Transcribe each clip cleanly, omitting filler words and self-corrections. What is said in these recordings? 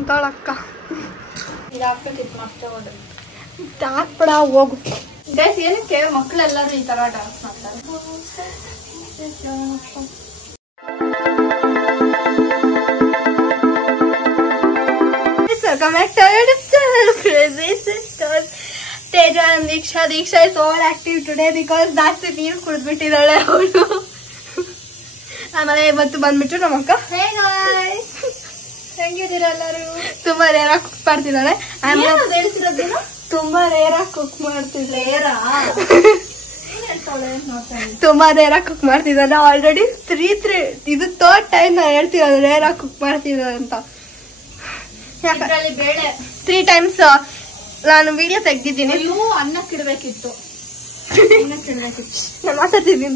ಅಕ್ಕ ಹಾಕ್ಬಿಡ ಹೋಗು ಗೈಸ್. ಏನಕ್ಕೆ ಮಕ್ಕಳೆಲ್ಲರೂ ಈ ತರ ಡ್ಯಾನ್ಸ್ ಮಾಡ್ತಾರೆ? ತೇಜ and Diksha is all active today because ಜಾಸ್ತಿ ನೀರು ಕುಡಿದ್ಬಿಟ್ಟಿದ್ದಾಳೆ ಅವಳು. ಆಮೇಲೆ ಇವತ್ತು ಬಂದ್ಬಿಟ್ಟು ನಮ್ಮಕ್ಕ ಹೆಂಗಿದ್ದೀರಾ ಎಲ್ಲರೂ? ತುಂಬಾ ರೇರಾಗಿ ಕುಕ್ ಮಾಡ್ತಿದ್ದಾಳೆ. ಹೇಳ್ತಿರೋದೇನು? ತುಂಬಾ ರೇರಾಗಿ ಕುಕ್ ಮಾಡ್ತಿದ್ದಾಳೆ. ತುಂಬಾ ರೇರಾಗಿ ಕುಕ್ ಮಾಡ್ತಿದ್ದಾಳೆ. ಆಲ್ರೆಡಿ ಇದು 3rd ಟೈಮ್ ನಾನು ಹೇಳ್ತಿರೋದು ರೇರಾಗಿ ಕುಕ್ ಮಾಡ್ತಿದ್ದಾಳೆ ಅಂತ. ಬೇಳೆ 3 times ನಾನು ವಿಡಿಯೋ ತೆಗ್ದಿದ್ದೀನಿ. ಅನ್ನಕ್ಕಿಡ್ಬೇಕಿತ್ತು. ನಾನು ಮಾತಾಡ್ತಿದ್ದೀನಿ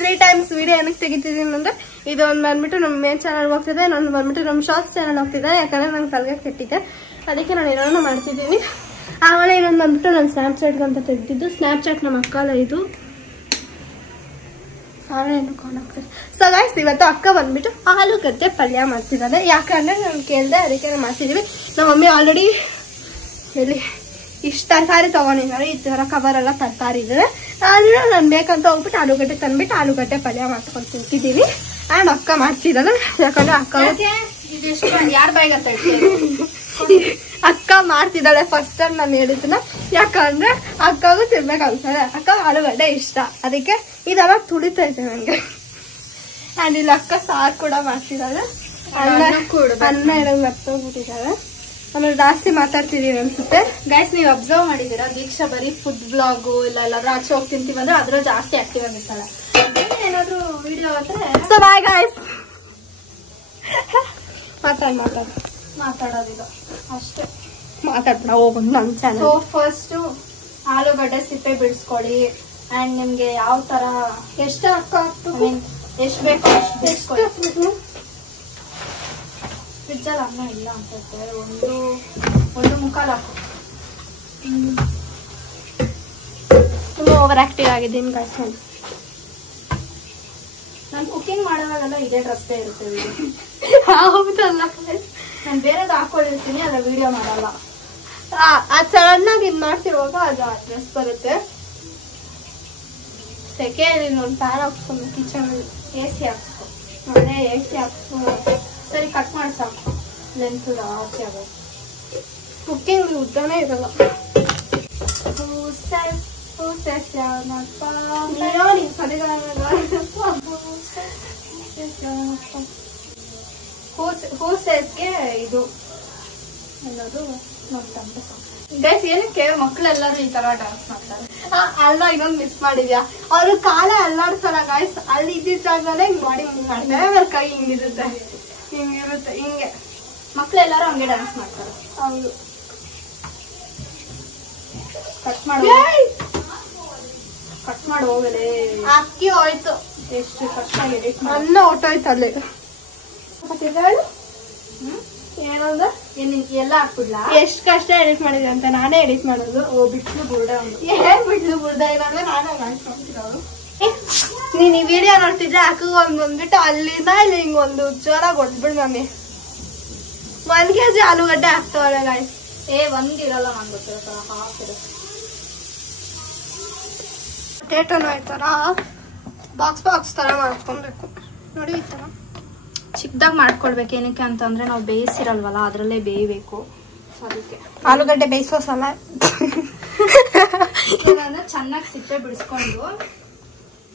3 times ವಿಡಿಯೋ ಏನಕ್ಕೆ ತೆಗಿತಿದ್ದೀನಿ ಅಂದ್ರೆ ಇದು ಒಂದು ಬಂದ್ಬಿಟ್ಟು ನಮ್ಮ ಮೇನ್ ಚಾನಲ್ ಹೋಗ್ತಿದೆ, ಇನ್ನೊಂದು ಬಂದ್ಬಿಟ್ಟು ನಮ್ಮ ಶಾರ್ಟ್ಸ್ ಚಾನಲ್ ಹೋಗ್ತಿದೆ. ಯಾಕಂದ್ರೆ ನಂಗೆ ತಲೆಗೆ ಕೆಟ್ಟಿದೆ, ಅದಕ್ಕೆ ನಾನು ಏನೋ ಮಾಡ್ತಿದ್ದೀನಿ. ಆಮೇಲೆ ಇನ್ನೊಂದು ಬಂದ್ಬಿಟ್ಟು ನಾನು ಸ್ನ್ಯಾಪ್ಚಾಟ್ಗೆ ಅಂತ ತೆಗ್ದಿದ್ದು. ಸ್ನ್ಯಾಪ್ಚಾಟ್ ನಮ್ಮ ಅಕ್ಕಲ್ಲ ಇದು. ಸೊ ಗೈಸ್, ಇವತ್ತು ಅಕ್ಕ ಬಂದ್ಬಿಟ್ಟು ಆಲೂಗಡ್ಡೆ ಪಲ್ಯ ಮಾಡ್ತಿದ್ದಾರೆ. ಯಾಕಂದ್ರೆ ನಾನು ಕೇಳಿದೆ, ಅದಕ್ಕೆ ನಾವು ಮಾಡ್ತಿದ್ದೀವಿ. ನಮ್ಮ ಮಮ್ಮಿ ಆಲ್ರೆಡಿ ಎಲ್ಲಿ ಇಷ್ಟು ತರಕಾರಿ ತಗೊಂಡಿದ್ದಾರೆ. ಈ ತರ ಕವರ್ ಎಲ್ಲ ತರಕಾರಿ ಇದ್ದಾರೆ. ಆದ್ರೆ ನಾನು ಬೇಕಂತ ಹೋಗ್ಬಿಟ್ಟು ಆಲೂಗಡ್ಡೆ ತಂದ್ಬಿಟ್ಟು ಆಲೂಗಡ್ಡೆ ಪಲ್ಯ ಮಾಡ್ಕೊಂಡು ತಿಂತಿದ್ದೀನಿ. ಅಂಡ್ ಅಕ್ಕ ಮಾಡ್ತಿದ್ದಾಳೆ. ಯಾಕಂದ್ರೆ ಅಕ್ಕ ಮಾಡ್ತಿದ್ದಾಳೆ ಫಸ್ಟ್ ಟೈಮ್ ನಾನು ಹೇಳಿದ್ದನ್ನ. ಯಾಕಂದ್ರೆ ಅಕ್ಕಗೂ ತಿನ್ಬೇಕು ಅನ್ಸಲ್ಲ. ಅಕ್ಕ ಆಲೂಗಡ್ಡೆ ಇಷ್ಟ, ಅದಕ್ಕೆ ಇದೆಲ್ಲ ತುಳಿತೈತೆ ನಂಗೆ. ಅಂಡ್ ಇಲ್ಲಿ ಅಕ್ಕ ಸಾರು ಕೂಡ ಮಾಡ್ತಿದ್ದಾಳೆ. ಅನ್ನ ಇಡೋದು ಮರ್ತೋಗ್ಬಿಟ್ಟಿದ್ದಾಳೆ. ಆಮೇಲೆ ಜಾಸ್ತಿ ಮಾತಾಡ್ತಿದೀವಿ ಅನ್ಸುತ್ತೆ. ಗೈಸ್, ನೀವು ಅಬ್ಸರ್ವ್ ಮಾಡಿದೀರಾ? ದೀಕ್ಷಾ ಬರೀ ಫುಡ್ ಬ್ಲಾಗು ಇಲ್ಲ ಎಲ್ಲಾದ್ರೂ ಆಚೆ ಹೋಗಿ ತಿಂತೀವಿ ಅಂದ್ರೆ ಅದ್ರ ಜಾಸ್ತಿ ಆಕ್ಟಿವ್ ಆಗಿರ್ತಾಳೆ. ಏನಾದ್ರು ವಿಡಿಯೋ ಆದ್ರೆ ಸೊ ಬಾಯ್ ಗೈಸ್. ಮಾತಾಡೋದಿಲ್ಲ ಅಷ್ಟೇ. ಮಾತಾಡ್ಬಿಡ ಹೋಗೋದು ನನ್ನ ಚಾನಲ್. ಸೊ ಫಸ್ಟ್ ಆಲೂಗಡ್ಡೆ ಸಿಪ್ಪೆ ಬಿಡಿಸ್ಕೊಳ್ಳಿ. ಅಂಡ್ ನಿಮ್ಗೆ ಯಾವ ತರ ಎಷ್ಟು ಅಕ್ಕ ಎಷ್ಟು ಬೇಕೋ ಅಷ್ಟು ಬಿಡಿಸ್ಕೊಳ್ಳಿ. ಫ್ರಿಜ್ಜಲ್ಲಿ ಅನ್ನ ಇಲ್ಲ ಅನ್ಸುತ್ತೆ. ಒಂದು ಮುಕ್ಕಾಲು ಹಾಕು. ತುಂಬಾ ಓವರ್ ಆಕ್ಟಿವ್ ಆಗಿದ್ದೀನಿ ಗೈಸ್. ನಾನು ಕುಕಿಂಗ್ ಮಾಡೋವಾಗೆಲ್ಲ ಇದೇ ಡ್ರೆಸ್ಸೇ ಇರ್ತೇವೆ. ಹೌದಲ್ಲ, ನಾನು ಬೇರೆದು ಹಾಕೊಂಡಿರ್ತೀನಿ, ಅಲ್ಲ ವಿಡಿಯೋ ಮಾಡಲ್ಲ. ಅದು ಸಡನ್ ಆಗಿ ಇದು ಮಾಡ್ತಿರುವಾಗ ಅದು ಡ್ರೆಸ್ ಬರುತ್ತೆ. ಸೆಕೆ ಒಂದು ಫ್ಯಾನ್ ಹಾಕ್ಸ್ಕೊಂಡು ಕಿಚನ್ AC ಹಾಕ್ಸ್ಕೊ. ಮನೆ AC ಹಾಕ್ಸ್ಕೊಂಡು. ಸರಿ, ಕಟ್ ಮಾಡಿ ಸಾಕು. ಲೆಂತ್ ಆಚೆ ಆಗೋದು. ಕುಕ್ಕಿಂಗ್ ಉದ್ದಾನೇ ಇರಲ್ಲ. ಹೂಸೆಸ್ಗೆ ಇದು ಗೈಸ್. ಏನಕ್ಕೆ ಮಕ್ಕಳೆಲ್ಲರೂ ಈ ತರ ಡ್ಯಾನ್ಸ್ ಮಾಡ್ತಾರೆ? ಅಲ್ಲ, ಇನ್ನೊಂದು ಮಿಸ್ ಮಾಡಿದ್ಯಾ? ಅವ್ರು ಕಾಲ ಅಲ್ಲಾಡ್ಸಲ್ಲ ಗೈಸ್. ಅಲ್ಲಿ ಇದ್ದಿದ್ದ ಜಾಗದಲ್ಲೇ ಹಿಂಗ್ ಮಾಡಿ ಮಾಡ್ತಾರೆ. ಅವ್ರ ಕೈ ಹಿಂಗಿರುತ್ತೆ, ಹಿಂಗೆ. ಮಕ್ಕಳೆಲ್ಲರೂ ಹಂಗೆ ಡ್ಯಾನ್ಸ್ ಮಾಡ್ತಾರೆ. ಹೌದು. ಕಟ್ ಮಾಡಿ ಹೋಗಲೇ. ಅಕ್ಕಿ ಹೋಯ್ತು. ಎಷ್ಟು ಕಷ್ಟ ಎಡಿಟ್ ಅನ್ನ ಹೊಟ್ಟೋಯ್ತು ಅಲ್ಲಿ. ಏನಂದ್ರೆ ಎಲ್ಲ ಹಾಕ್ಬಿಡ್ಲಾ? ಎಷ್ಟ್ ಕಷ್ಟ ಎಡಿಟ್ ಮಾಡಿದೆ ಅಂತ ನಾನೇ ಎಡಿಟ್ ಮಾಡೋದು. ಬಿಟ್ಲು ಬುರ್ಡ ಏನ್ ಬಿಟ್ಲು ಬುರ್ದ ಇರೋದ್ರೆ ನಾನೇ ಮಾಡ್ತಿರೋದು. ನೀನ್ ಈ ವಿಡಿಯೋ ನೋಡ್ತಿದ್ರೆ ಅಕ್ಕ ಬಂದ್ಬಿಟ್ಟು ಅಲ್ಲಿಂದ ಇಲ್ಲಿ ಹಿಂಗೊಂದು ಜೋರಾಗಿ ಹೊಡ್ಬಿಡ್ ಮಮ್ಮಿ. 1 kg ಆಲೂಗಡ್ಡೆ ಹಾಕ್ತವಳೆ ಗಾಯ್ಸ್. ಒಂದಿರಲ್ಲ, ನಂಗೆ ಗೊತ್ತಿರತ್ತಲ್ಲ, ಹಾಕಿರುತ್ತೆ. ಪೊಟೇಟೋನ ಈ ತರ ಬಾಕ್ಸ್ ತರ ಮಾಡ್ಕೊಬೇಕು ನೋಡಿ. ಈ ತರ ಚಿಕ್ಕದಾಗಿ ಮಾಡ್ಕೊಳ್ಬೇಕು. ಏನಕ್ಕೆ ಅಂತಂದ್ರೆ ನಾವು ಬೇಯಿಸಿರಲ್ವಲ್ಲ, ಅದ್ರಲ್ಲೇ ಬೇಯಬೇಕು. ಸೊ ಅದಕ್ಕೆ ಆಲೂಗಡ್ಡೆ ಬೇಯಿಸೋ ಸಲ ಚೆನ್ನಾಗಿ ಸಿಪ್ಪೆ ಬಿಡಿಸ್ಕೊಂಡು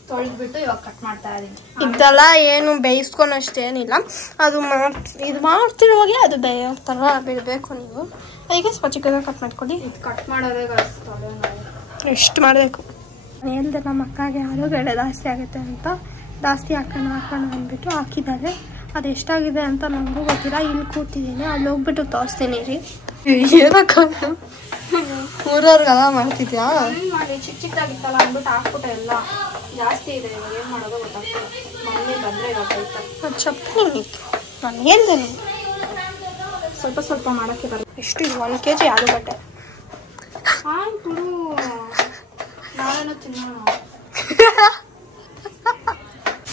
ತೊಳೆದ್ಬಿಟ್ಟು ಇವಾಗ ಕಟ್ ಮಾಡ್ತಾ ಇದೀನಿ. ಇದೆಲ್ಲ ಏನು ಬೇಯಿಸ್ಕೊಂಡು ಅಷ್ಟೇನಿಲ್ಲ. ಅದು ಇದು ಮಾಡ್ತಿರುವಾಗ ಅದು ಬೇಯೋ ತರ ಬಿಡ್ಬೇಕು ನೀವು. ಅದಕ್ಕೆ ಚಿಕ್ಕದಾಗಿ ಕಟ್ ಮಾಡ್ಕೊಳ್ಳಿ. ಇದು ಕಟ್ ಮಾಡೋದೇ ಕಳಿಸ್ತಾಳೆ. ಎಷ್ಟು ಮಾಡಬೇಕು? ಹೇಳ್ದೆ ನಮ್ಮ ಅಕ್ಕಗೆ ಆಲೂಗಡ್ಡೆ ಜಾಸ್ತಿ ಆಗುತ್ತೆ ಅಂತ ಜಾಸ್ತಿ ಹಾಕೋಣ ಅಂದ್ಬಿಟ್ಟು ಹಾಕಿದ್ದಾರೆ. ಅದು ಎಷ್ಟಾಗಿದೆ ಅಂತ ನನಗೂ ಗೊತ್ತಿಲ್ಲ. ಇಲ್ಲಿ ಕೂತಿದ್ದೀನಿ, ಅಲ್ಲಿ ಹೋಗ್ಬಿಟ್ಟು ತೋರಿಸ್ತೀನಿ ರೀ. ಏನಕ್ಕ ಊರವ್ರಿಗೆಲ್ಲ ಮಾಡ್ತಿದ್ಯಾ? ಮಾಡಿ ಚಿಕ್ಕದಾಗಿತ್ತಲ್ಲ ಅಂದ್ಬಿಟ್ಟು ಹಾಕ್ಬಿಟ್ಟೆ. ಎಲ್ಲ ಜಾಸ್ತಿ ಇದೆ, ಇವಾಗ ಏನು ಮಾಡೋದು ಗೊತ್ತಾಗ್ತದೆ. ಮಮ್ಮಿ ಬಂದರೆ ಗೊತ್ತಾಯ್ತು. ಚಪ್ಪಲಿ ನಾನು ಹೇಳ್ದೇನೆ ಸ್ವಲ್ಪ ಮಾಡೋಕ್ಕೆ ಬರುತ್ತೆ. ಎಷ್ಟು 1 kg ಆಲೂಗಡ್ಡೆ. ಆಯ್ತು, ನಾವೇನೋ ತಿನ್ನೋಣ.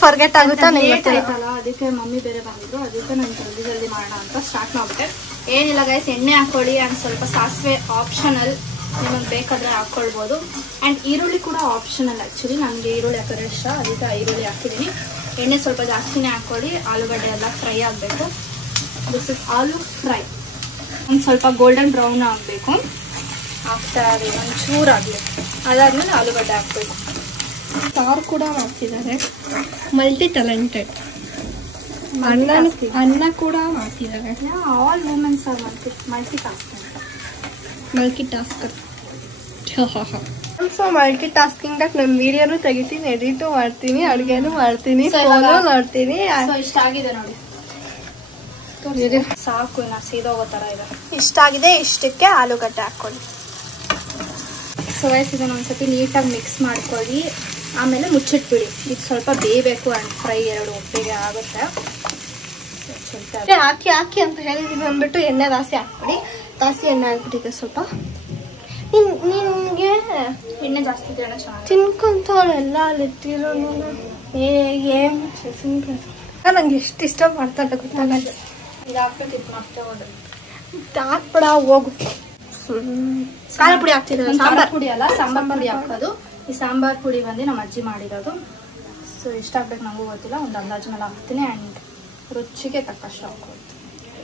ಫರ್ಗೆಟ್ ಆಗುತ್ತಾ? ಆಯ್ತಲ್ಲ, ಅದಕ್ಕೆ ಮಮ್ಮಿ ಬೇರೆ ಬಂದಿದ್ರು, ಅದಕ್ಕೆ ನಾನು ಜಲ್ದಿ ಮಾಡೋಣ ಅಂತ ಸ್ಟಾರ್ಟ್ ಮಾಡ್ಬಿಟ್ಟೆ. ಏನಿಲ್ಲ ಗೈಸ್, ಎಣ್ಣೆ ಹಾಕೊಳ್ಳಿ ಆ್ಯಂಡ್ ಸ್ವಲ್ಪ ಸಾಸಿವೆ ಆಪ್ಷನಲ್, ನಿಮಗೆ ಬೇಕಾದರೆ ಹಾಕ್ಕೊಳ್ಬೋದು. ಆ್ಯಂಡ್ ಈರುಳ್ಳಿ ಕೂಡ ಆಪ್ಷನಲ್. ಆ್ಯಕ್ಚುಲಿ ನನಗೆ ಈರುಳ್ಳಿ ಹಾಕೋದ್ರೆ ಇಷ್ಟ, ಅದಕ್ಕೆ ಈರುಳ್ಳಿ ಹಾಕಿದ್ದೀನಿ. ಎಣ್ಣೆ ಸ್ವಲ್ಪ ಜಾಸ್ತಿನೇ ಹಾಕ್ಕೊಳ್ಳಿ, ಆಲೂಗಡ್ಡೆ ಎಲ್ಲ ಫ್ರೈ ಆಗಬೇಕು. This is aloo fry. ಒಂದು ಸ್ವಲ್ಪ ಗೋಲ್ಡನ್ ಬ್ರೌನ್ ಆಗಬೇಕು, ಆಗ್ತಾ ಇದೆ, ಒಂಚೂರು ಆಗಲಿ. ಅದಾದಮೇಲೆ ಆಲೂಗಡ್ಡೆ ಹಾಕಬೇಕು. ಸಾರು ಕೂಡ ಮಾಡ್ತಿದ್ದಾರೆ, ಮಲ್ಟಿ ಟ್ಯಾಲೆಂಟೆಡ್. ಅನ್ನ ಕೂಡ ಮಾಡ್ತಿದ್ದಾರೆ. All womens are multitasker. So multitasking ನಮ್ಮ ವಿಡಿಯೋನು ತೆಗಿತೀನಿ, ಎಡಿಟು ಮಾಡ್ತೀನಿ, ಅಡುಗೆನೂ ಮಾಡ್ತೀನಿ, ಫೋನು ನೋಡ್ತೀನಿ. ಇಷ್ಟ ಆಗಿದೆ ನೋಡಿ, ಸಾಕು, ನಾ ಸೀದೋಗೋ ಥರ ಇದೆ. ಇಷ್ಟ ಆಗಿದೆ. ಇಷ್ಟಕ್ಕೆ ಆಲೂಗಡ್ಡೆ ಹಾಕ್ಕೊಳ್ಳಿ. ಸೊ ಗೈಸ್, ಇದನ್ನು ಒಂದ್ಸತಿ ನೀಟಾಗಿ ಮಿಕ್ಸ್ ಮಾಡ್ಕೊಳ್ಳಿ, ಆಮೇಲೆ ಮುಚ್ಚಿಟ್ಬಿಡಿ. ಇದು ಸ್ವಲ್ಪ ಬೇಯಬೇಕು ಆ್ಯಂಡ್ ಫ್ರೈ ಎರಡು ಒಟ್ಟಿಗೆ ಆಗುತ್ತೆ. ಹಾಕಿ ಹಾಕಿ ಅಂತ ಹೇಳಿದೀನಿ ಅಂದ್ಬಿಟ್ಟು ಎಣ್ಣೆ ಜಾಸ್ತಿ ಹಾಕ್ಬಿಡಿ. ಜಾಸ್ತಿ ಎಣ್ಣೆ ಹಾಕ್ಬಿಟ್ಟಿದೆ ಸ್ವಲ್ಪ. ನಿನ್ಗೆ ಎಣ್ಣೆ ಜಾಸ್ತಿ ಇದ್ರೆ ಚೆನ್ನಾಗಿ ತಿನ್ಕೊಂತವ್ರೆಲ್ಲ ಅಲ್ಲಿಟ್ಟಿರೋ ನಂಗೆ ಎಷ್ಟು ಇಷ್ಟ ಮಾಡ್ತಾರೆ ಗೊತ್ತಾಗಲ್ಲ. ಇದು ಹಾಕ್ಬೇಕು, ಇದು ಮಾಡ್ತಾ ಹೋದ್ರೆ ಹಾಕ್ಬಿಡ ಹೋಗು. ಖಾರ ಪುಡಿ ಹಾಕ್ತಿರೋದು, ಸಾಂಬಾರ್ ಪುಡಿ ಅಲ್ಲ, ಸಾಂಬಾರ್ ಪುಡಿ ಹಾಕೋದು. ಈ ಸಾಂಬಾರ್ ಪುಡಿ ಬಂದು ನಮ್ಮ ಅಜ್ಜಿ ಮಾಡಿರೋದು. ಸೊ ಇಷ್ಟ ಆಗ್ಬೇಕು ನನಗೂ ಗೊತ್ತಿಲ್ಲ, ಒಂದು ಅಂದಾಜು ಮೇಲೆ ಹಾಕ್ತೀನಿ. ಆ್ಯಂಡ್ ರುಚಿಗೆ ತಕ್ಕಷ್ಟು ಹಾಕೋದು.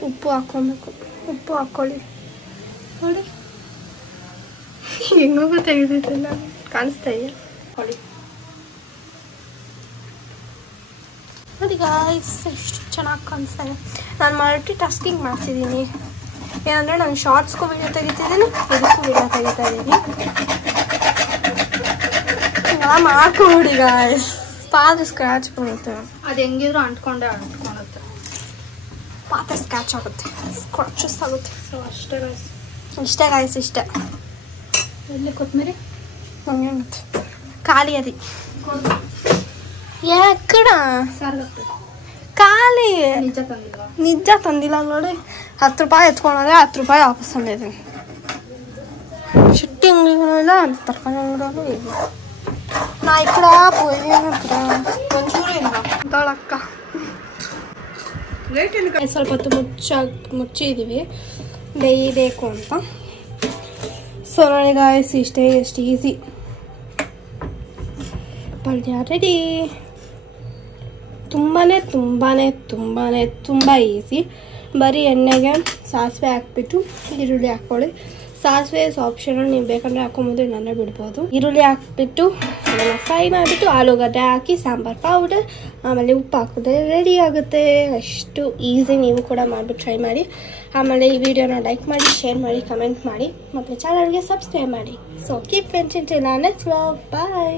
ಉಪ್ಪು ಹಾಕ್ಕೊಬೇಕು. ಉಪ್ಪು ಹಾಕ್ಕೊಳ್ಳಿ. ನೋಡಿ ಹೆಂಗೂ ತೆಗೆದಿಲ್ಲ, ಕಾಣಿಸ್ತಾ ಇದೆಯಾ? ಹೊಡಿ. ನೋಡಿ ಗಾಯ್ಸ್, ಎಷ್ಟು ಚೆನ್ನಾಗಿ ಕಾಣಿಸ್ತಾ ಇದೆ. ನಾನು ಮಲ್ಟಿ ಟಾಸ್ಕಿಂಗ್ ಮಾಡ್ತಿದ್ದೀನಿ. ಏನಂದರೆ ನಾನು ಶಾರ್ಟ್ಸ್ಗೂ ವಿಡಿಯೋ ತೆಗಿತಿದ್ದೀನಿ, ಇದಕ್ಕೂ ವಿಡಿಯೋ ತೆಗಿತಾ ಇದ್ದೀನಿ. ಮಾಡ್ಕೊಬಿಡಿ ಗಾಯ್ಸ್, ಪಾತ್ರೆ ಸ್ಕ್ರಾಚ್ ಬರುತ್ತೆ. ಅದು ಹೆಂಗಿದ್ರು ಅಂಟ್ಕೊಂಡುತ್ತೆ, ಪಾತ್ರೆ ಸ್ಕ್ರಾಚ್ ಆಗುತ್ತೆ, ಸ್ಕ್ರಾಚಸ್ ಆಗುತ್ತೆ. ಸೊ ಅಷ್ಟೇ ಗಾಯ್ಸ್, ಇಷ್ಟೇ ಗಾಯ್ಸ್, ಇಷ್ಟೇ. ಎಲ್ಲಿ ಕೊತ್ತಂಬರಿ ಹಂಗೆ ಮತ್ತೆ ಖಾಲಿ ಅದಿ ಯಾಕಡ ಖಾಲಿ ನಿಜ ತಂದಿಲ್ಲ ನೋಡಿ. 10 ರೂಪಾಯಿ ಎತ್ಕೊಂಡ್ರೆ 10 ರೂಪಾಯಿ ವಾಪಸ್ ತಂದಿದ್ದೀನಿ. ಚಿಟ್ಟಿ ಅಂಗಡಿಗಳಿಲ್ಲ, ಅಂತ ತರಕಾರಿ ಅಂಗಡಿಗಳು ಇಲ್ಲ. ನಾ ಈ ಕಡೆ ಒಂಚೂರು ಇಲ್ಲ ಅಂತಳಕ್ಕ. ಸ್ವಲ್ಪ ಹೊತ್ತು ಮುಚ್ಚಿದ್ದೀವಿ ಬೇಯಬೇಕು ಅಂತ. ಸೊ ನೋಡಿ ಗಾಯ್ಸ್, ಇಷ್ಟೇ, ಎಷ್ಟು ಈಸಿ ಪಲ್ಯ ರೆಡಿ. ತುಂಬ ಈಸಿ. ಬರೀ ಎಣ್ಣೆಗೆ ಸಾಸಿವೆ ಹಾಕ್ಬಿಟ್ಟು ಈರುಳ್ಳಿ ಹಾಕ್ಕೊಳ್ಳಿ. ಸಾಸಿವೆ ಆಪ್ಷನಲ್, ನೀವು ಬೇಕಂದರೆ ಹಾಕ್ಕೊಬೋದು, ಇಲ್ಲಾಂದರೆ ಬಿಡ್ಬೋದು. ಈರುಳ್ಳಿ ಹಾಕ್ಬಿಟ್ಟು ಅದನ್ನು ಫ್ರೈ ಮಾಡಿಬಿಟ್ಟು ಆಲೂಗಡ್ಡೆ ಹಾಕಿ ಸಾಂಬಾರು ಪೌಡರ್ ಆಮೇಲೆ ಉಪ್ಪು ಹಾಕಿದ್ರೆ ರೆಡಿ ಆಗುತ್ತೆ. ಅಷ್ಟು ಈಸಿ, ನೀವು ಕೂಡ ಮಾಡಿಬಿಟ್ಟು ಟ್ರೈ ಮಾಡಿ. ಆಮೇಲೆ ಈ ವಿಡಿಯೋನ ಲೈಕ್ ಮಾಡಿ, ಶೇರ್ ಮಾಡಿ, ಕಮೆಂಟ್ ಮಾಡಿ, ಮತ್ತು ಚಾನಲ್ಗೆ ಸಬ್ಸ್ಕ್ರೈಬ್ ಮಾಡಿ. So keep watching till next vlog. ಬಾಯ್.